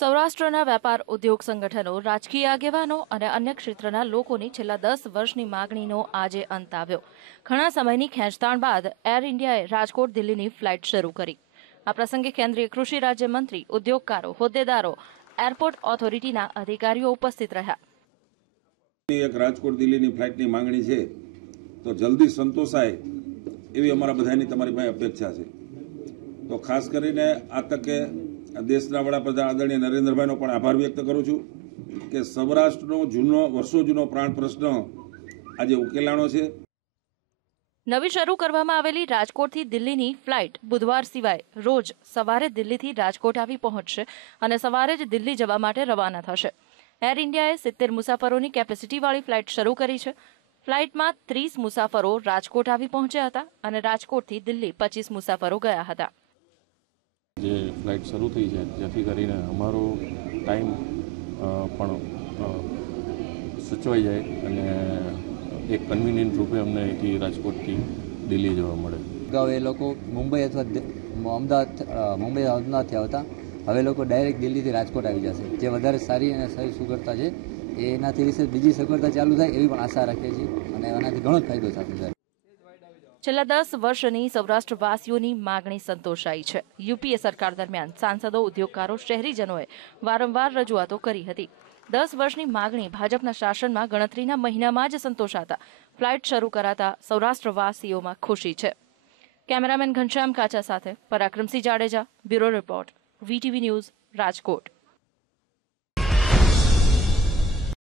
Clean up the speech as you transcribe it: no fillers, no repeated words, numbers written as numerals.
સૌરાષ્ટ્રના વેપાર ઉદ્યોગ સંગઠનો, રાજકીય આગેવાનો અને અન્ય ક્ષેત્રના લોકોની છેલ્લા 10 વર્ષની માગણીનો આજે અંત આવ્યો. ઘણા સમયની ખેંચતાણ બાદ એર ઇન્ડિયાએ રાજકોટ દિલ્હીની ફ્લાઇટ શરૂ કરી. આ પ્રસંગે કેન્દ્રીય કૃષિ રાજ્યમંત્રી, ઉદ્યોગકારો, હોદ્દેદારો, એરપોર્ટ ઓથોરિટીના અધિકારીઓ ઉપસ્થિત રહ્યા. એક રાજકોટ દિલ્હીની ફ્લાઇટની માંગણી છે તો જલ્દી સંતોષાય એવી અમારા બધાની તમારી પાસે અપેક્ષા છે. તો ખાસ કરીને આ તકે દેશના વડાપ્રધાન આદરણીય નરેન્દ્રભાઈનો પણ આભાર વ્યક્ત કરું છું કે સૌરાષ્ટ્રનો વર્ષો જૂનો પ્રાણ પ્રશ્ન આજે ઉકેલાણો છે. નવી શરૂ કરવામાં આવેલી રાજકોટથી દિલ્હીની ફ્લાઇટ બુધવાર સિવાય રોજ સવારે દિલ્હીથી રાજકોટ આવી પહોંચશે અને સવારે જ દિલ્હી જવા માટે રવાના થશે. એર ઇન્ડિયાએ 70 મુસાફરોની કેપેસિટીવાળી ફ્લાઇટ શરૂ કરી છે. ફ્લાઇટમાં 30 મુસાફરો રાજકોટ આવી પહોંચ્યા હતા અને રાજકોટથી દિલ્હી 25 મુસાફરો ગયા હતા. જે ફ્લાઇટ શરૂ થઈ છે જેથી કરીને અમારો ટાઈમ પણ સચવાઈ જાય અને એક કન્વિનિયન્ટ રૂપે અમને અહીંથી રાજકોટથી દિલ્હી જવા મળે. અગાઉ એ લોકો મુંબઈ અથવા અમદાવાદથી આવતા, હવે લોકો ડાયરેક્ટ દિલ્હીથી રાજકોટ આવી જશે, જે વધારે સારી અને સારી સુગડતા છે. એનાથી વિશે બીજી સગવડતા ચાલુ થાય એવી પણ આશા રાખીએ છીએ અને એનાથી ઘણો ફાયદો થશે. છેલ્લા 10 વર્ષની સૌરાષ્ટ્રવાસીઓની માગણી સંતોષાઈ છે. યુપીએ સરકાર દરમિયાન સાંસદો, ઉદ્યોગકારો, શહેરીજનોએ વારંવાર રજૂઆતો કરી હતી. 10 વર્ષની માગણી ભાજપના શાસનમાં ગણતરીના મહિનામાં જ સંતોષાતા ફ્લાઇટ શરૂ કરાતા સૌરાષ્ટ્રવાસીઓમાં ખુશી છે. કેમેરામેન ઘનશ્યામ કાચા સાથે Parakramsinh Jadeja, bureau report, VTV news, Rajkot.